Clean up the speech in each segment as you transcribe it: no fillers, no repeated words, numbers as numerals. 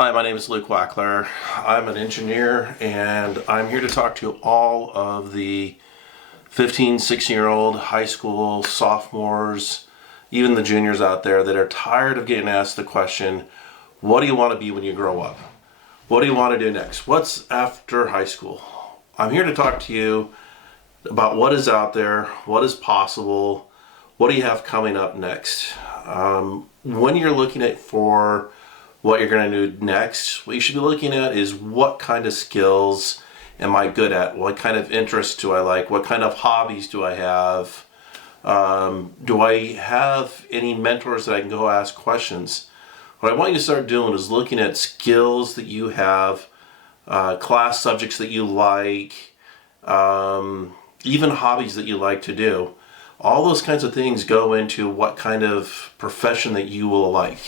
Hi, my name is Luke Wackler. I'm an engineer and I'm here to talk to all of the 15, 16-year-old high school sophomores, even the juniors out there that are tired of getting asked the question, what do you want to be when you grow up? What do you want to do next? What's after high school? I'm here to talk to you about what is out there, what is possible, what do you have coming up next. When you're looking at for what you're going to do next, what you should be looking at is what kind of skills am I good at? What kind of interests do I like? What kind of hobbies do I have? Do I have any mentors that I can go ask questions? What I want you to start doing is looking at skills that you have, class subjects that you like, even hobbies that you like to do. All those kinds of things go into what kind of profession that you will like.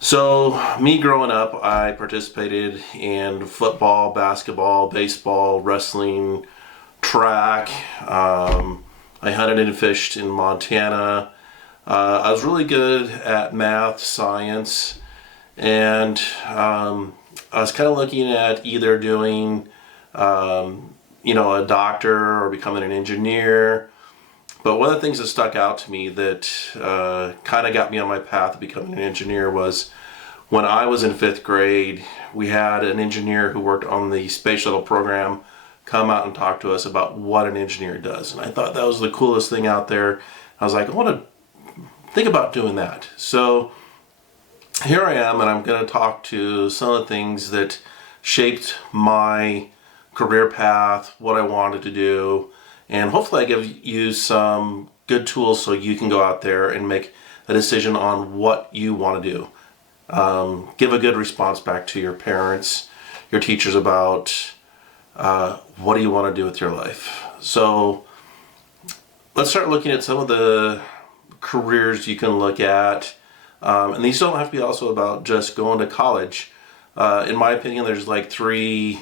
So, me growing up, I participated in football, basketball, baseball, wrestling, track. I hunted and fished in Montana. I was really good at math, science, and I was kind of looking at either doing, a doctor or becoming an engineer. But one of the things that stuck out to me that kind of got me on my path of becoming an engineer was when I was in 5th grade, we had an engineer who worked on the Space Shuttle program come out and talk to us about what an engineer does. And I thought that was the coolest thing out there. I was like, I want to think about doing that. So here I am, and I'm going to talk to some of the things that shaped my career path, what I wanted to do, and hopefully I give you some good tools so you can go out there and make a decision on what you want to do. Give a good response back to your parents, your teachers about what do you want to do with your life. So let's start looking at some of the careers you can look at. And these don't have to be also about just going to college. In my opinion, there's like 3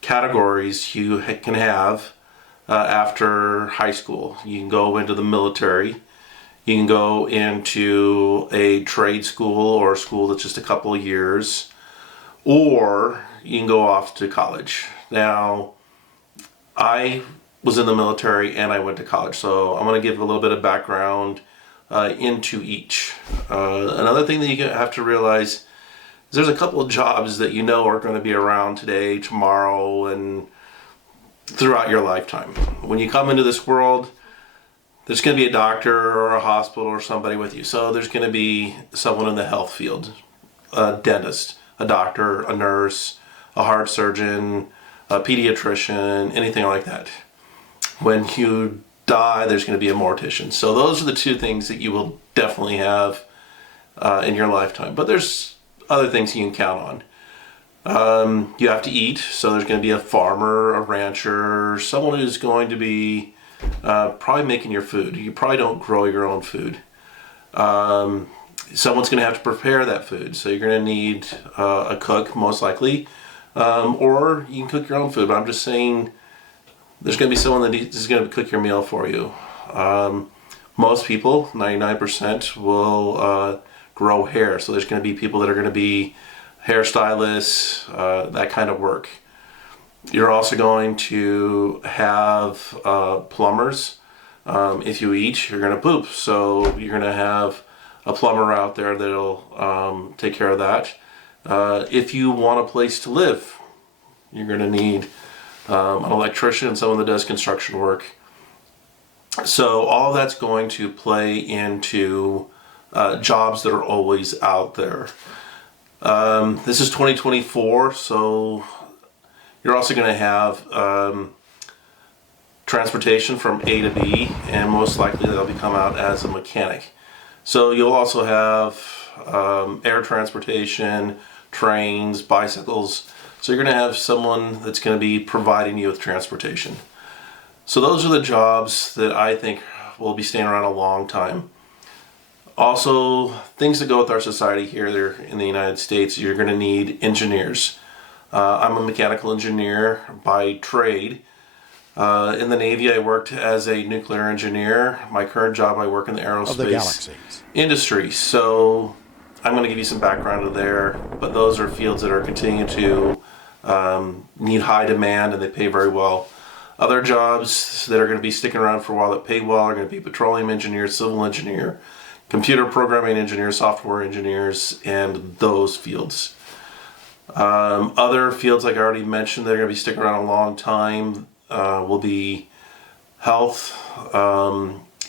categories you can have after high school. You can go into the military, you can go into a trade school or a school that's just a couple of years, or you can go off to college. Now, I was in the military and I went to college, so I'm going to give a little bit of background into each. Another thing that you have to realize is there's a couple of jobs that you know are going to be around today, tomorrow, and throughout your lifetime. When you come into this world, there's going to be a doctor or a hospital or somebody with you. So there's going to be someone in the health field, a dentist, a doctor, a nurse, a heart surgeon, a pediatrician, anything like that. When you die, there's going to be a mortician. So those are the 2 things that you will definitely have in your lifetime. But there's other things you can count on. You have to eat, so there's going to be a farmer, a rancher, someone who's going to be probably making your food. You probably don't grow your own food. Someone's going to have to prepare that food, so you're going to need a cook, most likely, or you can cook your own food. But I'm just saying there's going to be someone that is going to cook your meal for you. Most people, 99%, will grow hair, so there's going to be people that are going to be hairstylists, that kind of work. You're also going to have plumbers. If you eat, you're going to poop, so you're going to have a plumber out there that'll take care of that. If you want a place to live, you're going to need an electrician and someone that does construction work. So all that's going to play into jobs that are always out there. This is 2024, so you're also going to have transportation from A to B, and most likely they'll become out as a mechanic. So you'll also have air transportation, trains, bicycles. So you're going to have someone that's going to be providing you with transportation. So those are the jobs that I think will be staying around a long time. Also, things that go with our society here in the United States, you're going to need engineers. I'm a mechanical engineer by trade. In the Navy, I worked as a nuclear engineer. My current job, I work in the aerospace industry. So I'm going to give you some background of there, but those are fields that are continuing to need high demand and they pay very well. Other jobs that are going to be sticking around for a while that pay well are going to be petroleum engineer, civil engineer, computer programming engineers, software engineers, and those fields. Other fields, like I already mentioned, that are going to be sticking around a long time will be health,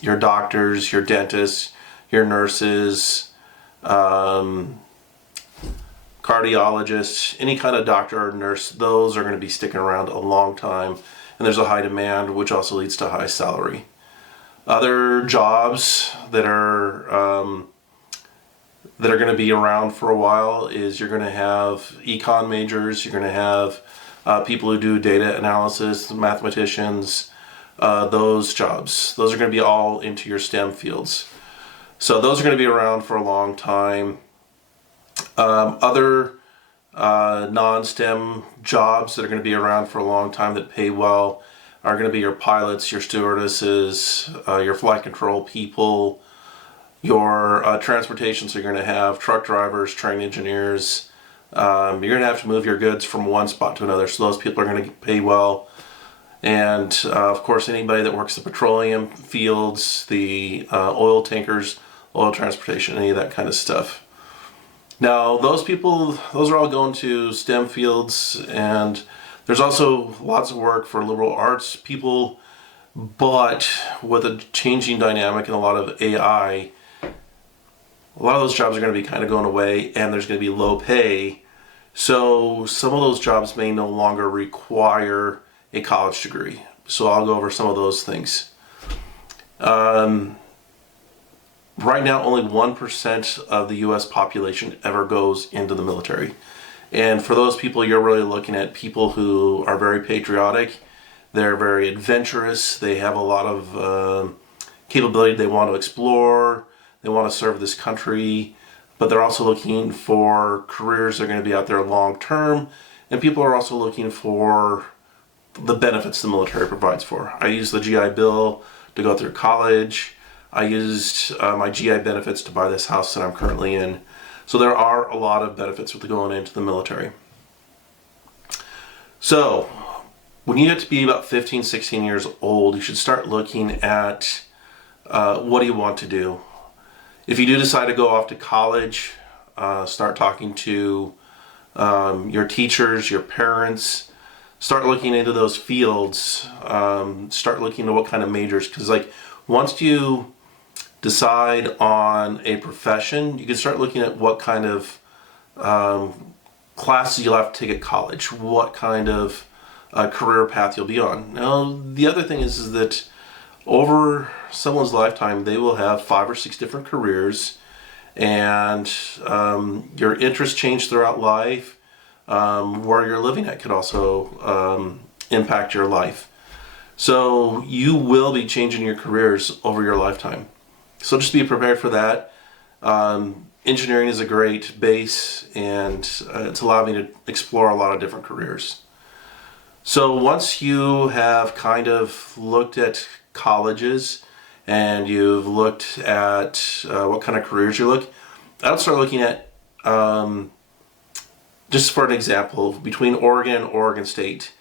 your doctors, your dentists, your nurses, cardiologists, any kind of doctor or nurse. Those are going to be sticking around a long time, and there's a high demand, which also leads to high salary. Other jobs that are going to be around for a while is you're going to have econ majors, you're going to have people who do data analysis, mathematicians, those jobs. Those are going to be all into your STEM fields. So those are going to be around for a long time. Other non-STEM jobs that are going to be around for a long time that pay well are going to be your pilots, your stewardesses, your flight control people, your transportation. So you're going to have truck drivers, train engineers. You're going to have to move your goods from one spot to another, so those people are going to pay well. And of course, anybody that works the petroleum fields, the oil tankers, oil transportation, any of that kind of stuff. Now, those people, those are all going to STEM fields, and there's also lots of work for liberal arts people, but with a changing dynamic and a lot of AI, a lot of those jobs are going to be kind of going away, and there's going to be low pay. So some of those jobs may no longer require a college degree. So I'll go over some of those things. Right now, only 1% of the US population ever goes into the military. And for those people, you're really looking at people who are very patriotic. They're very adventurous. They have a lot of capability. They want to explore. They want to serve this country. But they're also looking for careers that are going to be out there long term. And people are also looking for the benefits the military provides for. I used the GI Bill to go through college. I used my GI benefits to buy this house that I'm currently in. So there are a lot of benefits with going into the military. So when you get to be about 15, 16 years old, you should start looking at what do you want to do. If you do decide to go off to college, start talking to your teachers, your parents, start looking into those fields, start looking at what kind of majors, because like once you decide on a profession, you can start looking at what kind of classes you'll have to take at college, what kind of career path you'll be on. Now, the other thing is that over someone's lifetime, they will have 5 or 6 different careers, and your interests change throughout life. Where you're living at could also impact your life. So you will be changing your careers over your lifetime. So just be prepared for that. Engineering is a great base, and it's allowed me to explore a lot of different careers. So once you have kind of looked at colleges and you've looked at what kind of careers you look, I would start looking at, just for an example, between Oregon and Oregon State.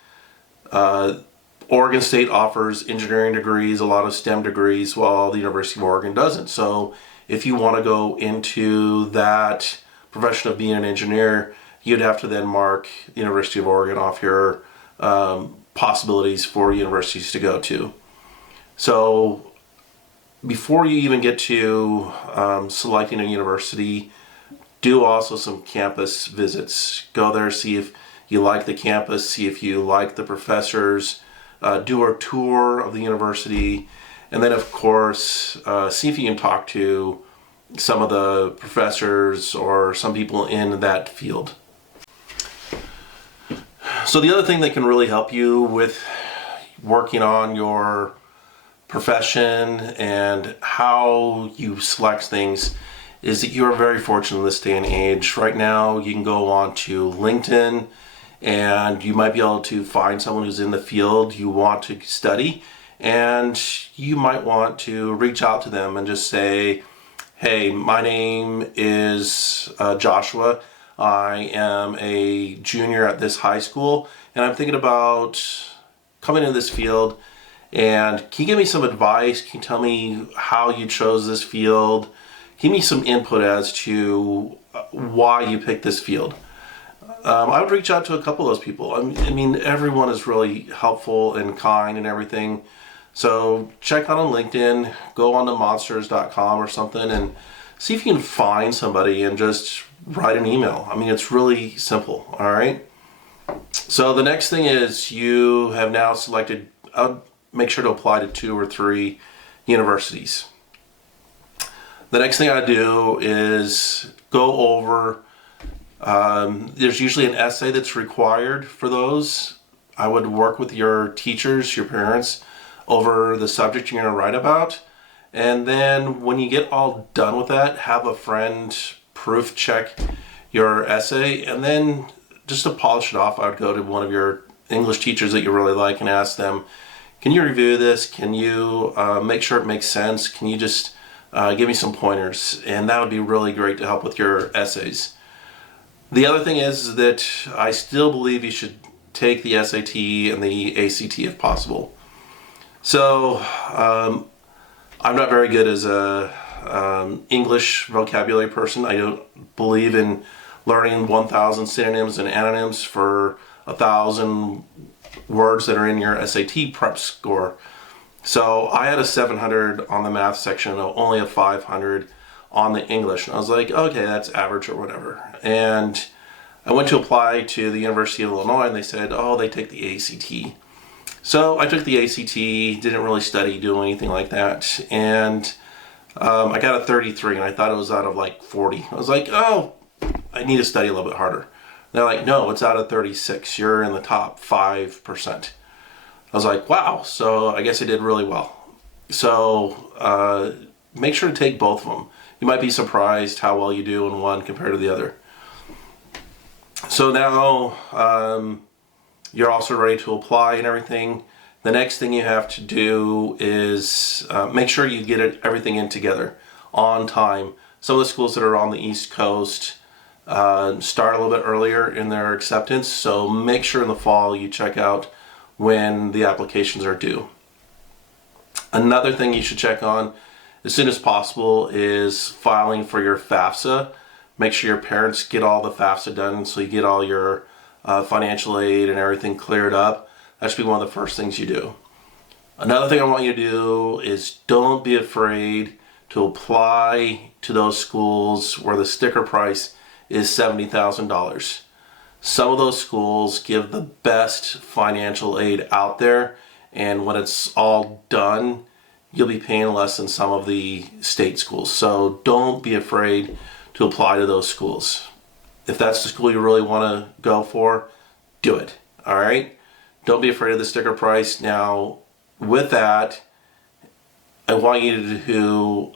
Oregon State offers engineering degrees, a lot of STEM degrees, while the University of Oregon doesn't. So if you want to go into that profession of being an engineer, you'd have to then mark the University of Oregon off your possibilities for universities to go to. So before you even get to selecting a university, do also some campus visits. Go there, see if you like the campus, see if you like the professors, do a tour of the university, and then of course see if you can talk to some of the professors or some people in that field. So the other thing that can really help you with working on your profession and how you select things is that you are very fortunate in this day and age. Right now, you can go on to LinkedIn and you might be able to find someone who's in the field you want to study, and you might want to reach out to them and just say, hey, my name is Joshua. I am a junior at this high school, and I'm thinking about coming into this field. And can you give me some advice? Can you tell me how you chose this field? Give me some input as to why you picked this field. I would reach out to a couple of those people. I mean, everyone is really helpful and kind and everything. So check out on LinkedIn, go on to monsters.com or something and see if you can find somebody and just write an email. I mean, it's really simple, all right? So the next thing is you have now selected, make sure to apply to 2 or 3 universities. The next thing I do is go over, there's usually an essay that's required for those. I would work with your teachers, your parents, over the subject you're going to write about. And then when you get all done with that, have a friend proof check your essay. And then just to polish it off, I would go to one of your English teachers that you really like and ask them, can you review this? Can you make sure it makes sense? Can you just give me some pointers? And that would be really great to help with your essays. The other thing is that I still believe you should take the SAT and the ACT if possible. So I'm not very good as a English vocabulary person. I don't believe in learning 1,000 synonyms and antonyms for 1,000 words that are in your SAT prep score. So I had a 700 on the math section, only a 500 on the English. And I was like, okay, that's average or whatever. And I went to apply to the University of Illinois and they said, oh, they take the ACT. So I took the ACT, didn't really study, do anything like that. And I got a 33 and I thought it was out of like 40. I was like, oh, I need to study a little bit harder. They're like, no, it's out of 36. You're in the top 5%. I was like, wow, so I guess I did really well. So make sure to take both of them. You might be surprised how well you do in one compared to the other. So now you're also ready to apply and everything. The next thing you have to do is make sure you get everything in together on time. Some of the schools that are on the East Coast start a little bit earlier in their acceptance, so make sure in the fall you check out when the applications are due. Another thing you should check on as soon as possible is filing for your FAFSA. Make sure your parents get all the FAFSA done so you get all your financial aid and everything cleared up. That should be one of the first things you do. Another thing I want you to do is don't be afraid to apply to those schools where the sticker price is $70,000. Some of those schools give the best financial aid out there, and when it's all done, you'll be paying less than some of the state schools. So don't be afraid to apply to those schools. If that's the school you really want to go for, do it. All right? Don't be afraid of the sticker price. Now, with that, I want you to,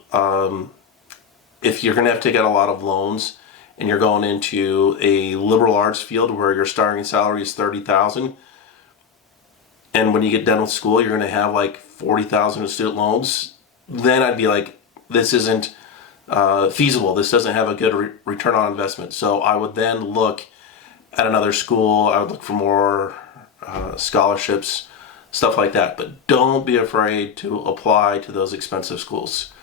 if you're going to have to get a lot of loans and you're going into a liberal arts field where your starting salary is $30,000, and when you get done with school, you're going to have like $40,000 in student loans, then I'd be like, this isn't feasible. This doesn't have a good return on investment. So I would then look at another school. I would look for more scholarships, stuff like that. But don't be afraid to apply to those expensive schools.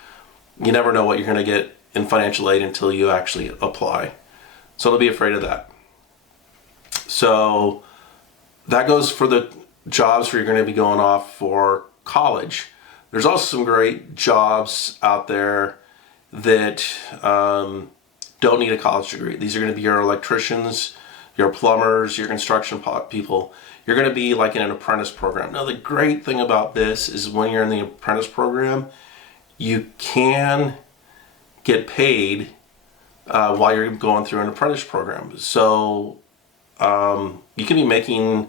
You never know what you're going to get in financial aid until you actually apply. So don't be afraid of that. So that goes for the jobs where you're going to be going off for college. There's also some great jobs out there that don't need a college degree. These are going to be your electricians, your plumbers, your construction people. You're going to be like in an apprentice program. Now, the great thing about this is when you're in the apprentice program, you can get paid while you're going through an apprentice program. So you can be making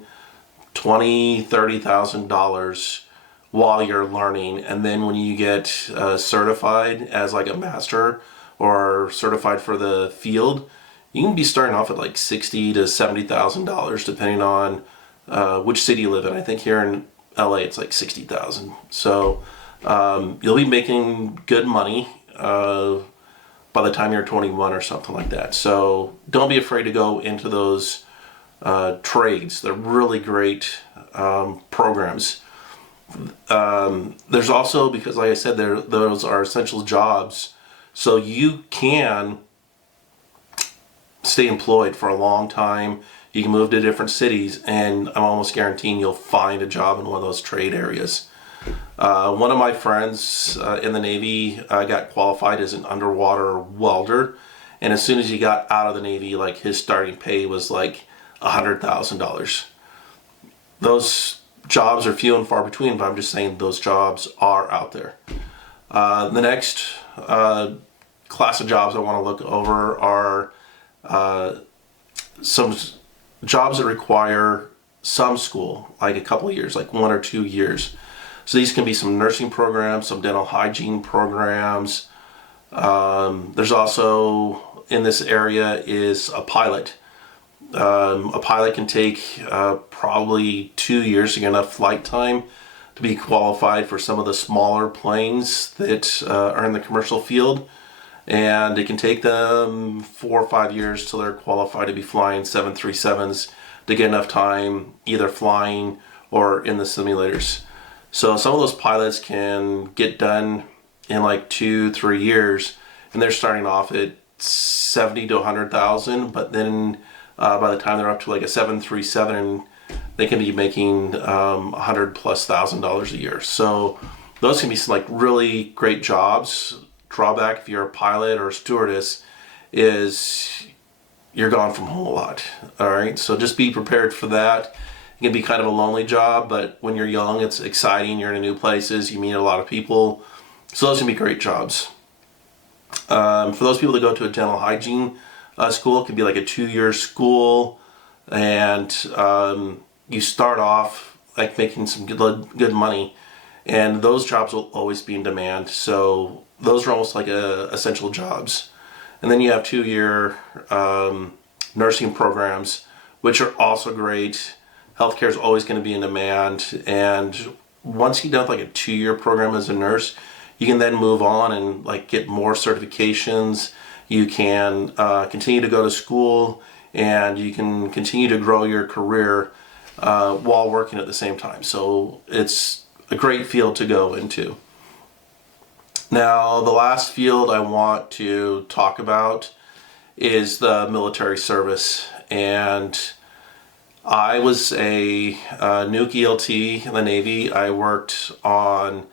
$20,000, $30,000 while you're learning, and then when you get certified as like a master or certified for the field, you can be starting off at like $60,000 to $70,000 depending on which city you live in. I think here in LA it's like $60,000. So you'll be making good money by the time you're 21 or something like that. So don't be afraid to go into those trades. They're really great programs. There's also, because like I said, those are essential jobs, so you can stay employed for a long time. You can move to different cities, and I'm almost guaranteeing you'll find a job in one of those trade areas. One of my friends in the Navy got qualified as an underwater welder, and as soon as he got out of the Navy, like his starting pay was like $100,000. Those jobs are few and far between, but I'm just saying those jobs are out there. The next class of jobs I want to look over are some jobs that require some school, like a couple of years, like 1 or 2 years. So these can be some nursing programs, some dental hygiene programs. There's also, in this area, is a pilot. A pilot can take probably 2 years to get enough flight time to be qualified for some of the smaller planes that are in the commercial field. And it can take them 4 or 5 years till they're qualified to be flying 737s to get enough time either flying or in the simulators. So some of those pilots can get done in like 2-3 years, and they're starting off at 70 to 100,000, but then by the time they're up to like a 737, they can be making $100,000+ a year. So those can be some like really great jobs. Drawback if you're a pilot or a stewardess is you're gone from home a lot. All right, so just be prepared for that. It can be kind of a lonely job, but when you're young, it's exciting. You're in new places, you meet a lot of people. So those can be great jobs. For those people that go to a dental hygiene school, it can be like a 2-year school, and you start off like making some good money, and those jobs will always be in demand. So those are almost like essential jobs. And then you have 2-year nursing programs, which are also great. Healthcare is always going to be in demand, and once you've done like a 2-year program as a nurse, you can then move on and like get more certifications. You can continue to go to school, and you can continue to grow your career while working at the same time. So it's a great field to go into. Now, the last field I want to talk about is the military service. And I was a nuke ELT in the Navy. I worked on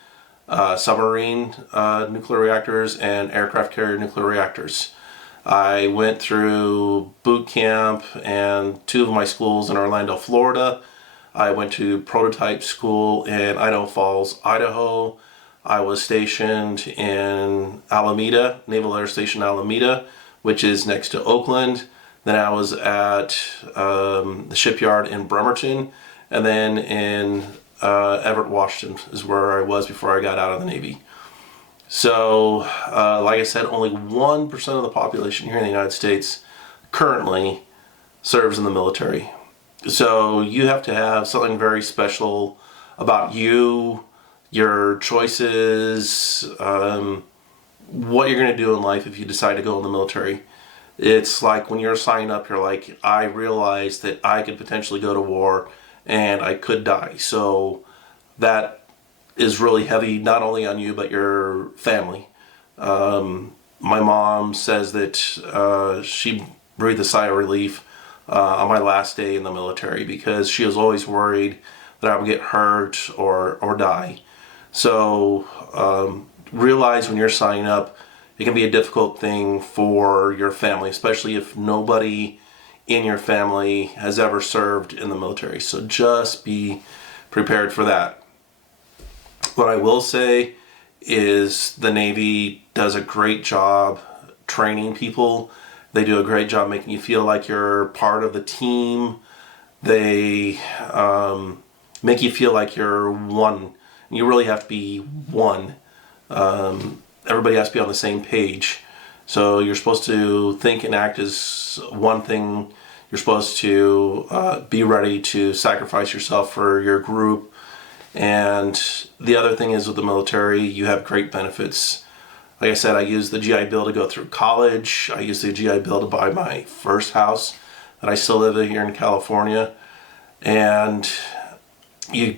submarine nuclear reactors and aircraft carrier nuclear reactors. I went through boot camp and 2 of my schools in Orlando, Florida. I went to prototype school in Idaho Falls, Idaho. I was stationed in Alameda, Naval Air Station Alameda, which is next to Oakland. Then I was at the shipyard in Bremerton, and then in Everett, Washington is where I was before I got out of the Navy. So, like I said, only 1% of the population here in the United States currently serves in the military. So you have to have something very special about you, your choices, what you're going to do in life if you decide to go in the military. It's like when you're signing up, you're like, I realize that I could potentially go to war and I could die. So that is really heavy, not only on you, but your family. My mom says that she breathed a sigh of relief on my last day in the military, because she was always worried that I would get hurt or die. So realize when you're signing up, it can be a difficult thing for your family, especially if nobody in your family has ever served in the military. So just be prepared for that. What I will say is the Navy does a great job training people. They do a great job making you feel like you're part of the team. They make you feel like you're one. You really have to be one. Everybody has to be on the same page. So you're supposed to think and act as one thing. You're supposed to be ready to sacrifice yourself for your group. And the other thing is, with the military, you have great benefits. Like I said, I used the GI Bill to go through college. I used the GI Bill to buy my first house that I still live in here in California. And you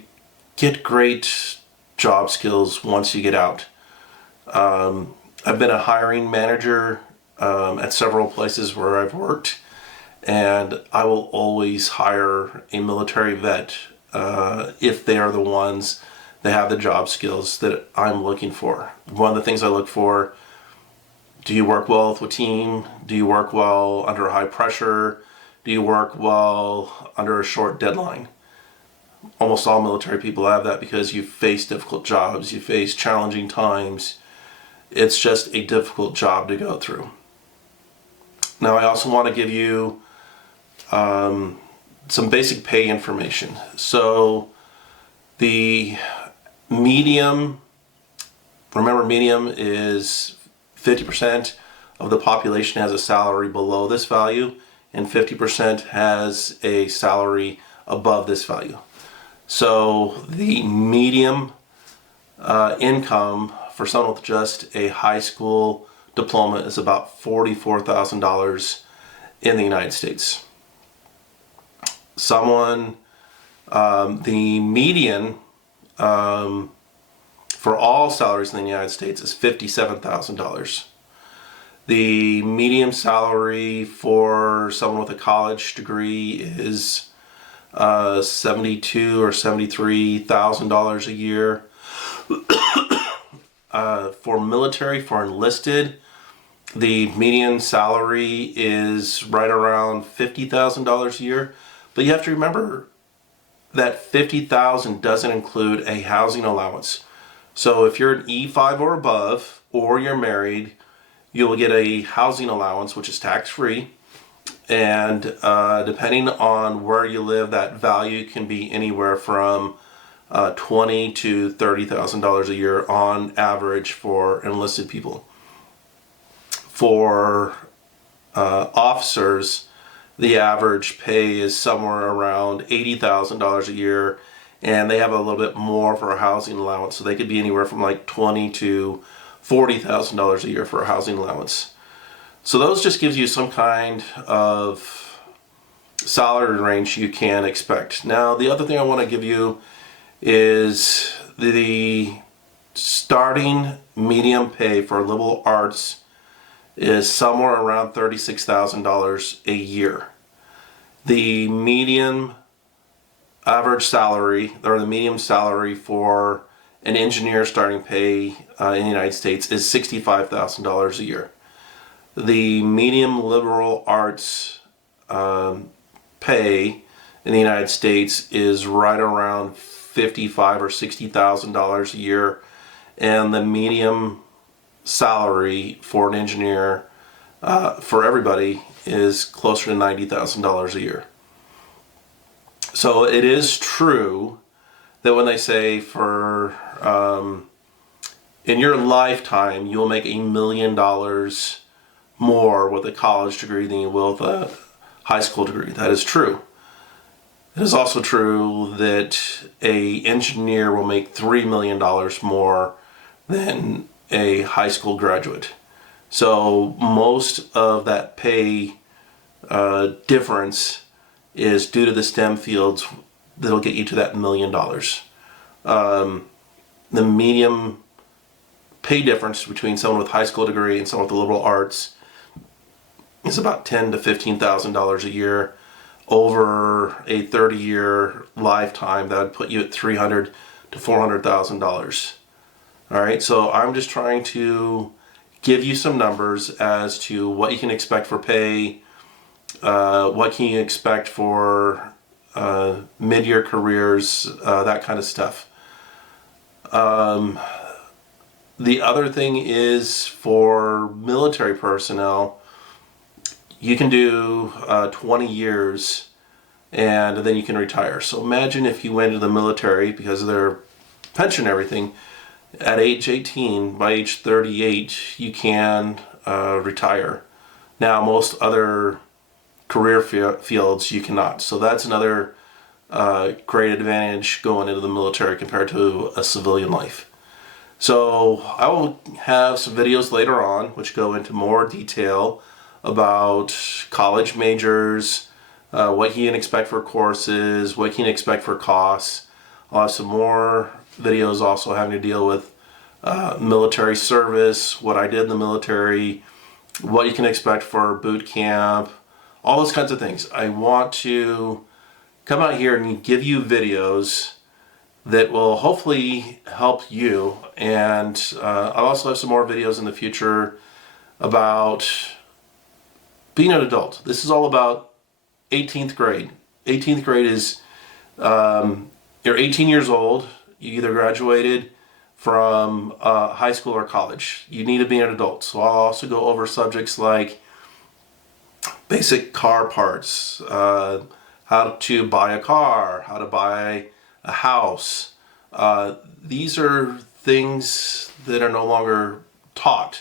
get great job skills once you get out. I've been a hiring manager at several places where I've worked, and I will always hire a military vet if they are the ones that have the job skills that I'm looking for. One of the things I look for: do you work well with a team? Do you work well under high pressure? Do you work well under a short deadline? Almost all military people have that because you face difficult jobs, you face challenging times. It's just a difficult job to go through. Now, I also want to give you some basic pay information. So the medium, remember, medium is 50% of the population has a salary below this value, and 50% has a salary above this value. So the medium income for someone with just a high school diploma is about $44,000 in the United States. The median for all salaries in the United States is $57,000. The median salary for someone with a college degree is $72,000 or $73,000 a year. For military, for enlisted, the median salary is right around $50,000 a year. But you have to remember that $50,000 doesn't include a housing allowance. So if you're an E5 or above, or you're married, you'll get a housing allowance, which is tax-free. And depending on where you live, that value can be anywhere from $20,000 to $30,000 a year on average for enlisted people. For officers, the average pay is somewhere around $80,000 a year, and they have a little bit more for a housing allowance. So they could be anywhere from like $20,000 to $40,000 a year for a housing allowance. So those just gives you some kind of salary range you can expect. Now, the other thing I want to give you is the starting medium pay for liberal arts is somewhere around $36,000 a year. The median average salary, or the medium salary for an engineer starting pay in the United States is $65,000 a year. The medium liberal arts pay in the United States is right around $55,000 or $60,000 a year, and the medium salary for an engineer for everybody is closer to $90,000 a year. So it is true that when they say for in your lifetime you'll make $1 million more with a college degree than you will with a high school degree. That is true. It is also true that an engineer will make $3 million more than a high school graduate. So most of that pay difference is due to the STEM fields that'll get you to that $1 million. The medium pay difference between someone with a high school degree and someone with the liberal arts is about $10,000 to $15,000 a year. Over a 30-year lifetime, that would put you at $300,000 to $400,000. All right, so I'm just trying to give you some numbers as to what you can expect for pay, what can you expect for mid-year careers, that kind of stuff. The other thing is for military personnel, you can do 20 years and then you can retire. So imagine if you went into the military because of their pension and everything. At age 18, by age 38, you can retire. Now, most other career fields you cannot. So that's another great advantage going into the military compared to a civilian life. So I will have some videos later on which go into more detail about college majors, what you can expect for courses, what you can expect for costs. I'll have some more videos also having to deal with military service, what I did in the military, what you can expect for boot camp, all those kinds of things. I want to come out here and give you videos that will hopefully help you. And I'll also have some more videos in the future about being an adult. This is all about 18th grade. 18th grade is you're 18 years old. You either graduated from high school or college. You need to be an adult. So I'll also go over subjects like basic car parts, how to buy a car, how to buy a house. These are things that are no longer taught.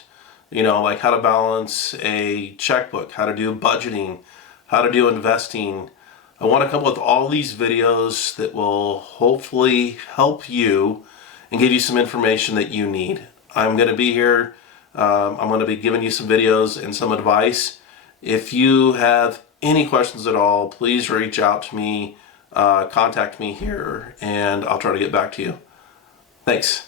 You know, like how to balance a checkbook, how to do budgeting, how to do investing. I want to come up with all these videos that will hopefully help you and give you some information that you need. I'm going to be here. I'm going to be giving you some videos and some advice. If you have any questions at all, please reach out to me, contact me here, and I'll try to get back to you. Thanks.